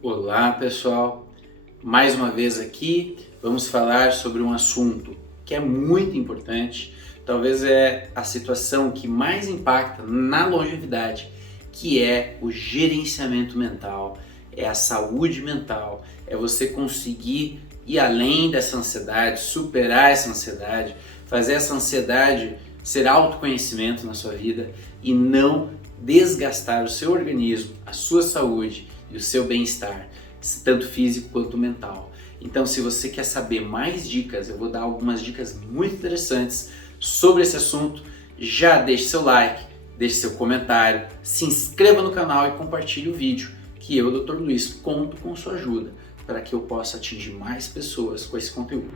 Olá pessoal, mais uma vez aqui vamos falar sobre um assunto que é muito importante, talvez é a situação que mais impacta na longevidade, que é o gerenciamento mental, é a saúde mental, é você conseguir ir além dessa ansiedade, superar essa ansiedade, fazer essa ansiedade ser autoconhecimento na sua vida e não desgastar o seu organismo, a sua saúde e o seu bem-estar, tanto físico quanto mental. Então, se você quer saber mais dicas, eu vou dar algumas dicas muito interessantes sobre esse assunto. Já deixe seu like, deixe seu comentário, se inscreva no canal e compartilhe o vídeo, que eu, Dr. Luiz, conto com sua ajuda para que eu possa atingir mais pessoas com esse conteúdo.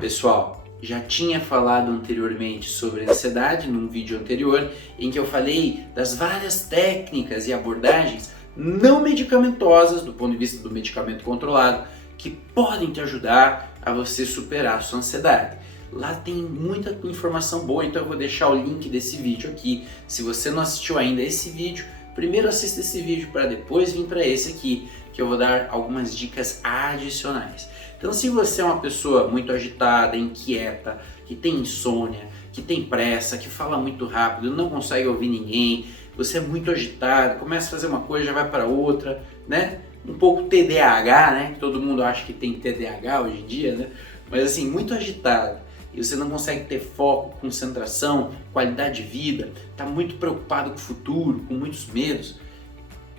Pessoal, já tinha falado anteriormente sobre ansiedade num vídeo anterior em que eu falei das várias técnicas e abordagens não medicamentosas do ponto de vista do medicamento controlado que podem te ajudar a você superar a sua ansiedade. Lá tem muita informação boa, então eu vou deixar o link desse vídeo aqui. Se você não assistiu ainda esse vídeo, primeiro assista esse vídeo para depois vir para esse aqui, que eu vou dar algumas dicas adicionais. Então, se você é uma pessoa muito agitada, inquieta, que tem insônia, que tem pressa, que fala muito rápido, não consegue ouvir ninguém, você é muito agitado, começa a fazer uma coisa, já vai para outra, né? Um pouco TDAH, né? Todo mundo acha que tem TDAH hoje em dia, né? Mas assim, muito agitado e você não consegue ter foco, concentração, qualidade de vida, está muito preocupado com o futuro, com muitos medos.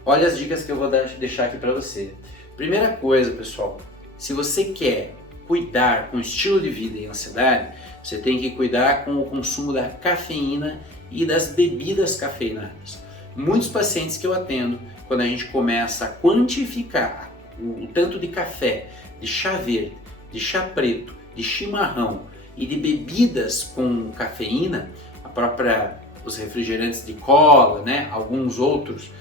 Olha as dicas que eu vou deixar aqui para você. Primeira coisa, pessoal, se você quer cuidar com estilo de vida e ansiedade, você tem que cuidar com o consumo da cafeína e das bebidas cafeinadas. Muitos pacientes que eu atendo, quando a gente começa a quantificar o tanto de café, de chá verde, de chá preto, de chimarrão e de bebidas com cafeína, os refrigerantes de cola, né, alguns outros,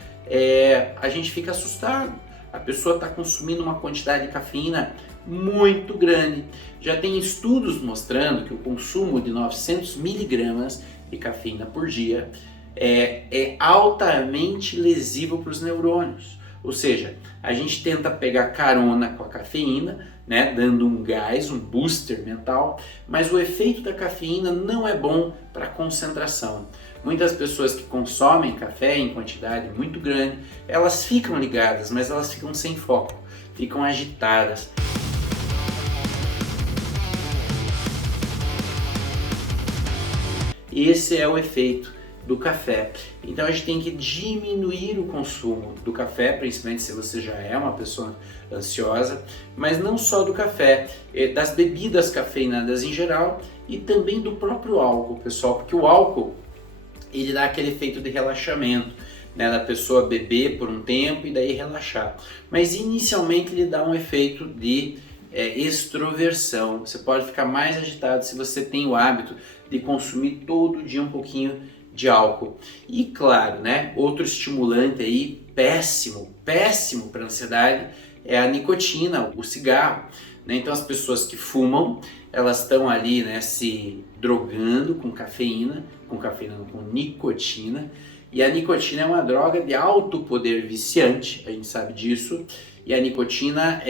a gente fica assustado. A pessoa está consumindo uma quantidade de cafeína muito grande. Já tem estudos mostrando que o consumo de 900 miligramas de cafeína por dia é altamente lesivo para os neurônios. Ou seja, a gente tenta pegar carona com a cafeína, né, dando um gás, um booster mental, mas o efeito da cafeína não é bom para a concentração. Muitas pessoas que consomem café em quantidade muito grande, elas ficam ligadas, mas elas ficam sem foco, ficam agitadas. Esse é o efeito do café. Então a gente tem que diminuir o consumo do café, principalmente se você já é uma pessoa ansiosa, mas não só do café, das bebidas cafeinadas em geral e também do próprio álcool, pessoal, porque o álcool ele dá aquele efeito de relaxamento, né, da pessoa beber por um tempo e daí relaxar. Mas inicialmente ele dá um efeito de extroversão. Você pode ficar mais agitado se você tem o hábito de consumir todo dia um pouquinho de álcool. E claro, né, outro estimulante aí péssimo para a ansiedade é a nicotina, o cigarro. Né? Então as pessoas que fumam, elas estão ali, né, se drogando com cafeína não, com nicotina. E a nicotina é uma droga de alto poder viciante, a gente sabe disso. E a nicotina,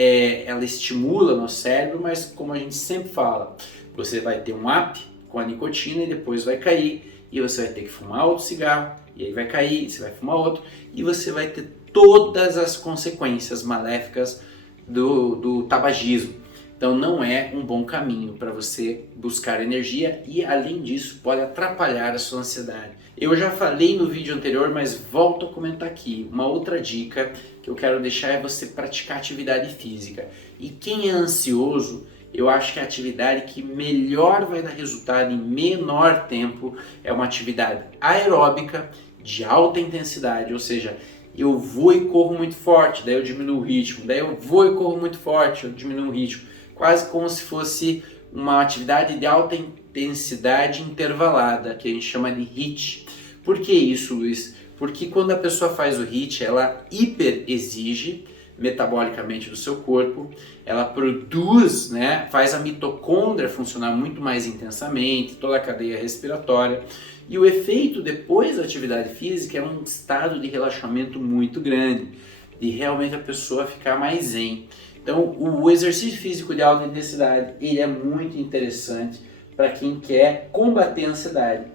ela estimula o nosso cérebro, mas como a gente sempre fala, você vai ter um up com a nicotina e depois vai cair. E você vai ter que fumar outro cigarro, e aí vai cair, você vai fumar outro. E você vai ter todas as consequências maléficas do tabagismo. Então não é um bom caminho para você buscar energia e além disso pode atrapalhar a sua ansiedade. Eu já falei no vídeo anterior, mas volto a comentar aqui. Uma outra dica que eu quero deixar é você praticar atividade física. E quem é ansioso, eu acho que a atividade que melhor vai dar resultado em menor tempo é uma atividade aeróbica de alta intensidade, ou seja, eu vou e corro muito forte, daí eu diminuo o ritmo, daí eu vou e corro muito forte, eu diminuo o ritmo. Quase como se fosse uma atividade de alta intensidade intervalada, que a gente chama de HIIT. Por que isso, Luiz? Porque quando a pessoa faz o HIIT, ela hiper exige, metabolicamente do seu corpo, ela produz, né, faz a mitocôndria funcionar muito mais intensamente, toda a cadeia respiratória, e o efeito depois da atividade física é um estado de relaxamento muito grande, de realmente a pessoa ficar mais zen. Então o exercício físico de alta intensidade, ele é muito interessante para quem quer combater a ansiedade.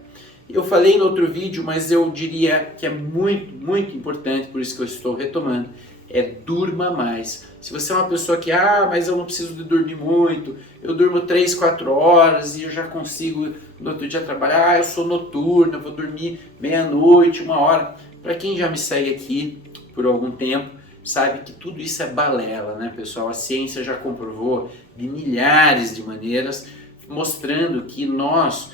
Eu falei no outro vídeo, mas eu diria que é muito, muito importante, por isso que eu estou retomando, é durma mais. Se você é uma pessoa que, mas eu não preciso de dormir muito, eu durmo 3, 4 horas e eu já consigo no outro dia trabalhar, eu sou noturno, eu vou dormir meia-noite, 1 hora. Para quem já me segue aqui por algum tempo, sabe que tudo isso é balela, né, pessoal? A ciência já comprovou de milhares de maneiras, mostrando que nós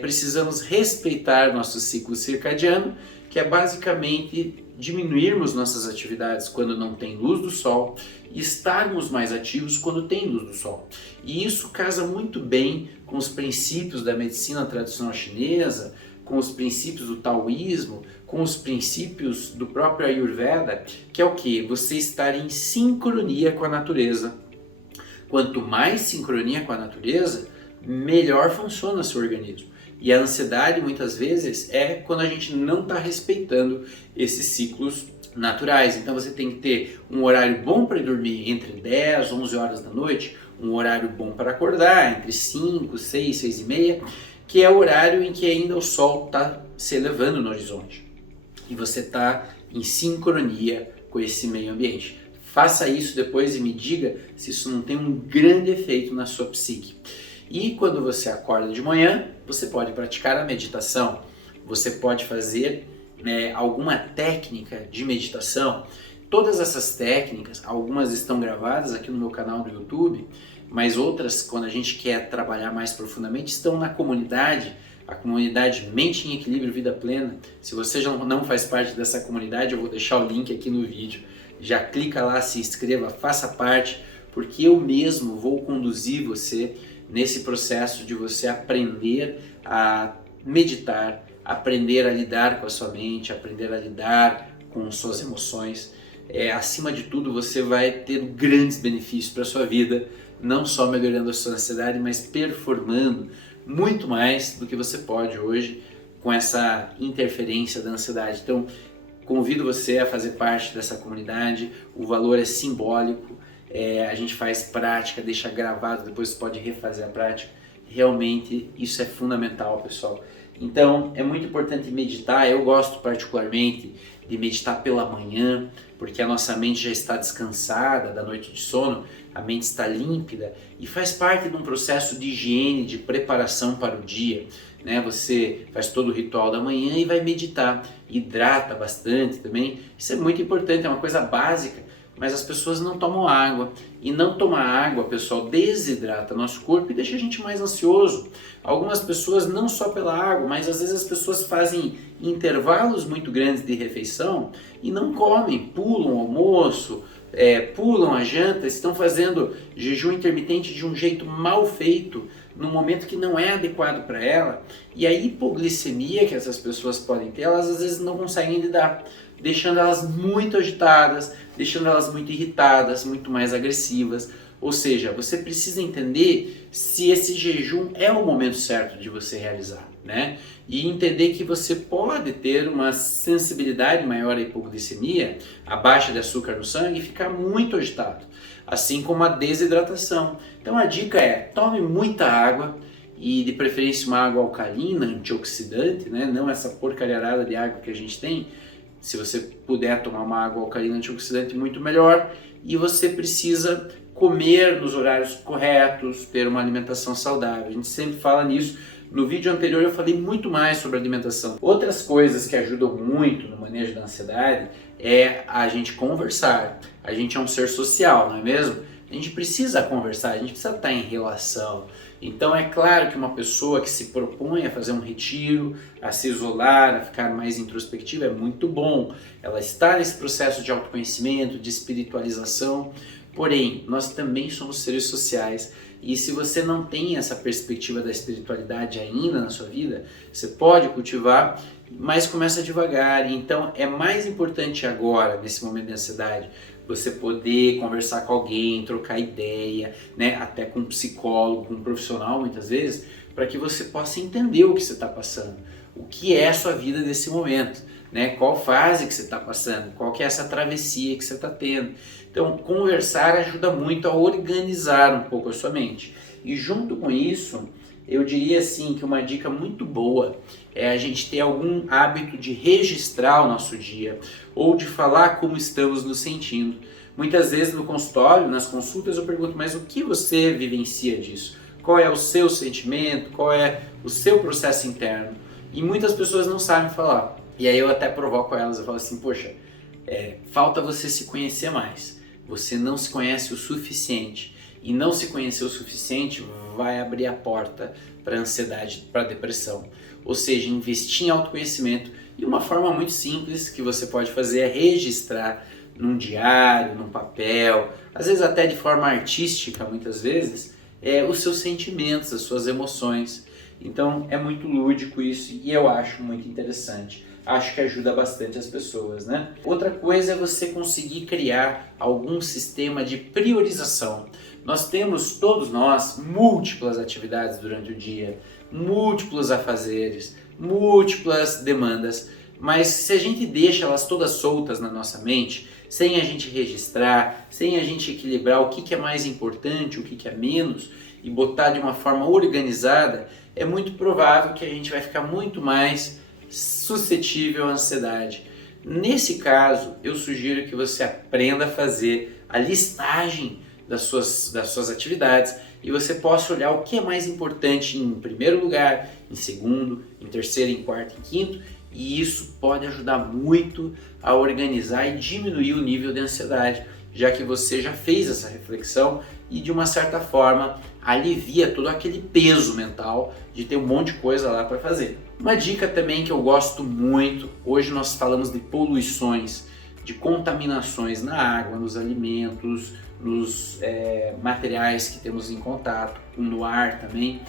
precisamos respeitar nosso ciclo circadiano, que é basicamente diminuirmos nossas atividades quando não tem luz do sol e estarmos mais ativos quando tem luz do sol. E isso casa muito bem com os princípios da medicina tradicional chinesa, com os princípios do taoísmo, com os princípios do próprio Ayurveda, que é o que? Você estar em sincronia com a natureza. Quanto mais sincronia com a natureza, melhor funciona o seu organismo. E a ansiedade muitas vezes é quando a gente não está respeitando esses ciclos naturais. Então você tem que ter um horário bom para dormir entre 10 e 11 horas da noite, um horário bom para acordar entre 5, 6, 6 e meia, que é o horário em que ainda o sol está se elevando no horizonte. E você está em sincronia com esse meio ambiente. Faça isso depois e me diga se isso não tem um grande efeito na sua psique. E quando você acorda de manhã, você pode praticar a meditação, você pode fazer alguma técnica de meditação. Todas essas técnicas, algumas estão gravadas aqui no meu canal do YouTube, mas outras, quando a gente quer trabalhar mais profundamente, estão na comunidade, a comunidade Mente em Equilíbrio Vida Plena. Se você já não faz parte dessa comunidade, eu vou deixar o link aqui no vídeo. Já clica lá, se inscreva, faça parte, porque eu mesmo vou conduzir você nesse processo de você aprender a meditar, aprender a lidar com a sua mente, aprender a lidar com suas emoções. Acima de tudo, você vai ter grandes benefícios para a sua vida, não só melhorando a sua ansiedade, mas performando muito mais do que você pode hoje com essa interferência da ansiedade. Então, convido você a fazer parte dessa comunidade, o valor é simbólico, a gente faz prática, deixa gravado, depois você pode refazer a prática. Realmente isso é fundamental, pessoal. Então é muito importante meditar. Eu gosto particularmente de meditar pela manhã, porque a nossa mente já está descansada da noite de sono, a mente está límpida e faz parte de um processo de higiene, de preparação para o dia, né? Você faz todo o ritual da manhã e vai meditar, hidrata bastante também. Isso é muito importante, é uma coisa básica. Mas as pessoas não tomam água, e não tomar água, pessoal, desidrata nosso corpo e deixa a gente mais ansioso. Algumas pessoas, não só pela água, mas às vezes as pessoas fazem intervalos muito grandes de refeição e não comem, pulam o almoço, pulam a janta, estão fazendo jejum intermitente de um jeito mal feito, no momento que não é adequado para ela, e a hipoglicemia que essas pessoas podem ter, elas às vezes não conseguem lidar, deixando elas muito agitadas, deixando elas muito irritadas, muito mais agressivas. Ou seja, você precisa entender se esse jejum é o momento certo de você realizar, né? E entender que você pode ter uma sensibilidade maior à hipoglicemia, a baixa de açúcar no sangue, e ficar muito agitado, assim como a desidratação. Então a dica é: tome muita água, e de preferência uma água alcalina, antioxidante, né? Não essa porcalharada de água que a gente tem. Se você puder tomar uma água alcalina antioxidante, muito melhor. E você precisa comer nos horários corretos, ter uma alimentação saudável. A gente sempre fala nisso. No vídeo anterior eu falei muito mais sobre alimentação. Outras coisas que ajudam muito no manejo da ansiedade é a gente conversar. A gente é um ser social, não é mesmo? A gente precisa conversar, a gente precisa estar em relação. Então é claro que uma pessoa que se propõe a fazer um retiro, a se isolar, a ficar mais introspectiva é muito bom. Ela está nesse processo de autoconhecimento, de espiritualização. Porém, nós também somos seres sociais, e se você não tem essa perspectiva da espiritualidade ainda na sua vida, você pode cultivar, mas começa devagar. Então é mais importante agora, nesse momento de ansiedade, você poder conversar com alguém, trocar ideia, né? Até com um psicólogo, com um profissional muitas vezes, para que você possa entender o que você está passando, o que é a sua vida nesse momento, né? Qual fase que você está passando, qual que é essa travessia que você está tendo. Então, conversar ajuda muito a organizar um pouco a sua mente. E junto com isso, eu diria assim que uma dica muito boa é a gente ter algum hábito de registrar o nosso dia ou de falar como estamos nos sentindo. Muitas vezes no consultório, nas consultas, eu pergunto, mas o que você vivencia disso? Qual é o seu sentimento? Qual é o seu processo interno? E muitas pessoas não sabem falar. E aí eu até provoco elas, eu falo assim, poxa, falta você se conhecer mais. Você não se conhece o suficiente. E não se conhecer o suficiente vai abrir a porta para a ansiedade, para a depressão. Ou seja, investir em autoconhecimento. E uma forma muito simples que você pode fazer é registrar num diário, num papel, às vezes até de forma artística, muitas vezes, os seus sentimentos, as suas emoções. Então é muito lúdico isso e eu acho muito interessante. Acho que ajuda bastante as pessoas, né? Outra coisa é você conseguir criar algum sistema de priorização. Nós temos, todos nós, múltiplas atividades durante o dia, múltiplos afazeres, múltiplas demandas, mas se a gente deixa elas todas soltas na nossa mente, sem a gente registrar, sem a gente equilibrar o que é mais importante, o que é menos, e botar de uma forma organizada, é muito provável que a gente vai ficar muito mais suscetível à ansiedade. Nesse caso, eu sugiro que você aprenda a fazer a listagem das suas atividades e você possa olhar o que é mais importante em primeiro lugar, em segundo, em terceiro, em quarto, em quinto, e isso pode ajudar muito a organizar e diminuir o nível de ansiedade, já que você já fez essa reflexão e de uma certa forma alivia todo aquele peso mental de ter um monte de coisa lá para fazer. Uma dica também que eu gosto muito, hoje nós falamos de poluições, de contaminações na água, nos alimentos, nos materiais que temos em contato, no ar também,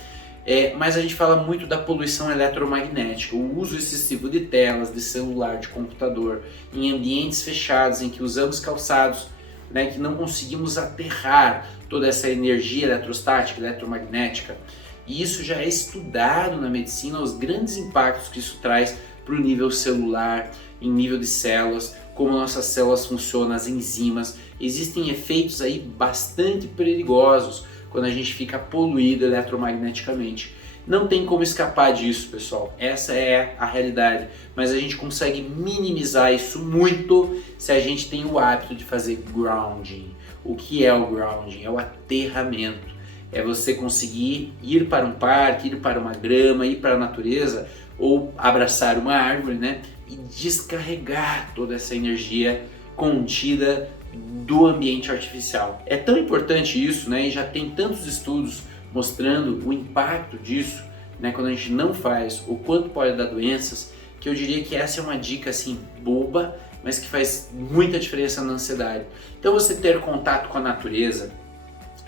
mas a gente fala muito da poluição eletromagnética, o uso excessivo de telas, de celular, de computador, em ambientes fechados em que usamos calçados, né, que não conseguimos aterrar toda essa energia eletrostática, eletromagnética. E isso já é estudado na medicina, os grandes impactos que isso traz para o nível celular, em nível de células, como nossas células funcionam, as enzimas. Existem efeitos aí bastante perigosos quando a gente fica poluído eletromagneticamente. Não tem como escapar disso, pessoal. Essa é a realidade. Mas a gente consegue minimizar isso muito se a gente tem o hábito de fazer grounding. O que é o grounding? É o aterramento. É você conseguir ir para um parque, ir para uma grama, ir para a natureza ou abraçar uma árvore, né? E descarregar toda essa energia contida do ambiente artificial. É tão importante isso, né? E já tem tantos estudos mostrando o impacto disso, né? Quando a gente não faz, o quanto pode dar doenças, que eu diria que essa é uma dica assim boba, mas que faz muita diferença na ansiedade. Então você ter contato com a natureza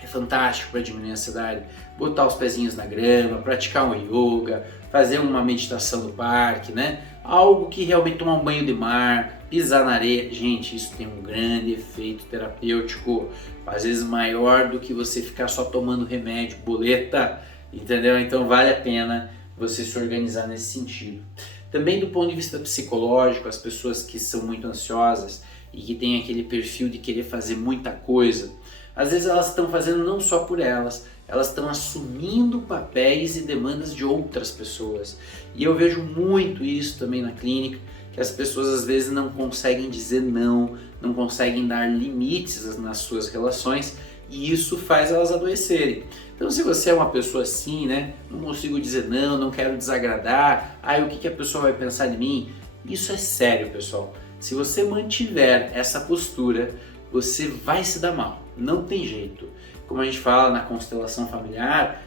é fantástico para diminuir a ansiedade. Botar os pezinhos na grama, praticar um yoga, fazer uma meditação no parque, né? Algo que realmente tomar um banho de mar, pisar na areia. Gente, isso tem um grande efeito terapêutico, às vezes maior do que você ficar só tomando remédio, boleta, entendeu? Então vale a pena você se organizar nesse sentido. Também do ponto de vista psicológico, as pessoas que são muito ansiosas e que têm aquele perfil de querer fazer muita coisa, às vezes elas estão fazendo não só por elas estão assumindo papéis e demandas de outras pessoas. E eu vejo muito isso também na clínica, que as pessoas às vezes não conseguem dizer não, não conseguem dar limites nas suas relações e isso faz elas adoecerem. Então se você é uma pessoa assim, né, não consigo dizer não, não quero desagradar, o que a pessoa vai pensar de mim? Isso é sério, pessoal. Se você mantiver essa postura, você vai se dar mal, não tem jeito. Como a gente fala na constelação familiar,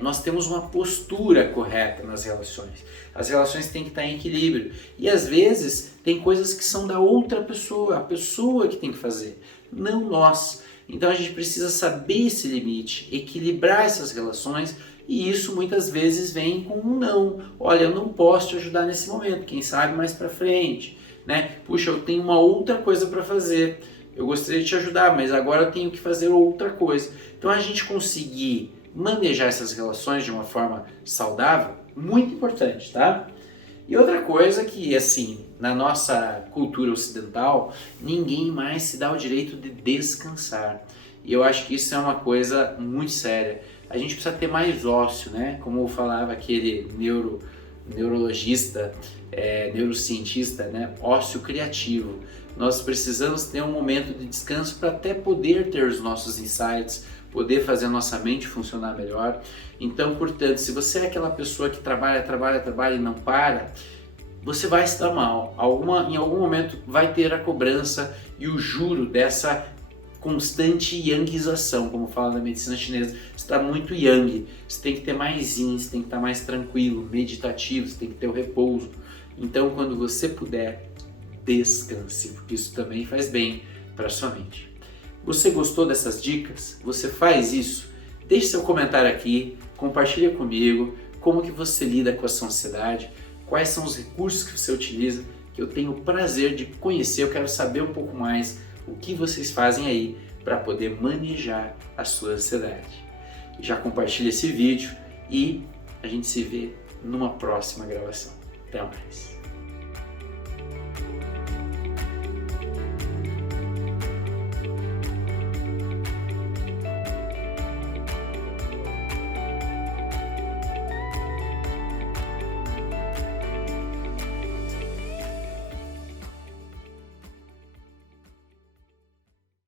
nós temos uma postura correta nas relações. As relações têm que estar em equilíbrio. E às vezes tem coisas que são da outra pessoa, a pessoa que tem que fazer, não nós. Então a gente precisa saber esse limite, equilibrar essas relações e isso muitas vezes vem com um não. Olha, eu não posso te ajudar nesse momento, quem sabe mais pra frente, né? Puxa, eu tenho uma outra coisa para fazer. eu gostaria de te ajudar, mas agora eu tenho que fazer outra coisa. Então a gente conseguir manejar essas relações de uma forma saudável, muito importante, tá? E outra coisa que, assim, na nossa cultura ocidental, ninguém mais se dá o direito de descansar. E eu acho que isso é uma coisa muito séria. A gente precisa ter mais ócio, né? Como falava aquele neurologista, neurocientista, né? Ócio criativo. Nós precisamos ter um momento de descanso para até poder ter os nossos insights, poder fazer a nossa mente funcionar melhor. Então, portanto, se você é aquela pessoa que trabalha e não para, você vai se dar mal. Em algum momento vai ter a cobrança e o juro dessa constante yangização, como fala na medicina chinesa. Você está muito yang, você tem que ter mais yin, você tem que estar mais tranquilo, meditativo, você tem que ter o repouso. Então, quando você puder, descanse, porque isso também faz bem para a sua mente. Você gostou dessas dicas? Você faz isso? Deixe seu comentário aqui, compartilha comigo como que você lida com a sua ansiedade, quais são os recursos que você utiliza, que eu tenho o prazer de conhecer, eu quero saber um pouco mais o que vocês fazem aí para poder manejar a sua ansiedade. Já compartilha esse vídeo e a gente se vê numa próxima gravação. Até mais!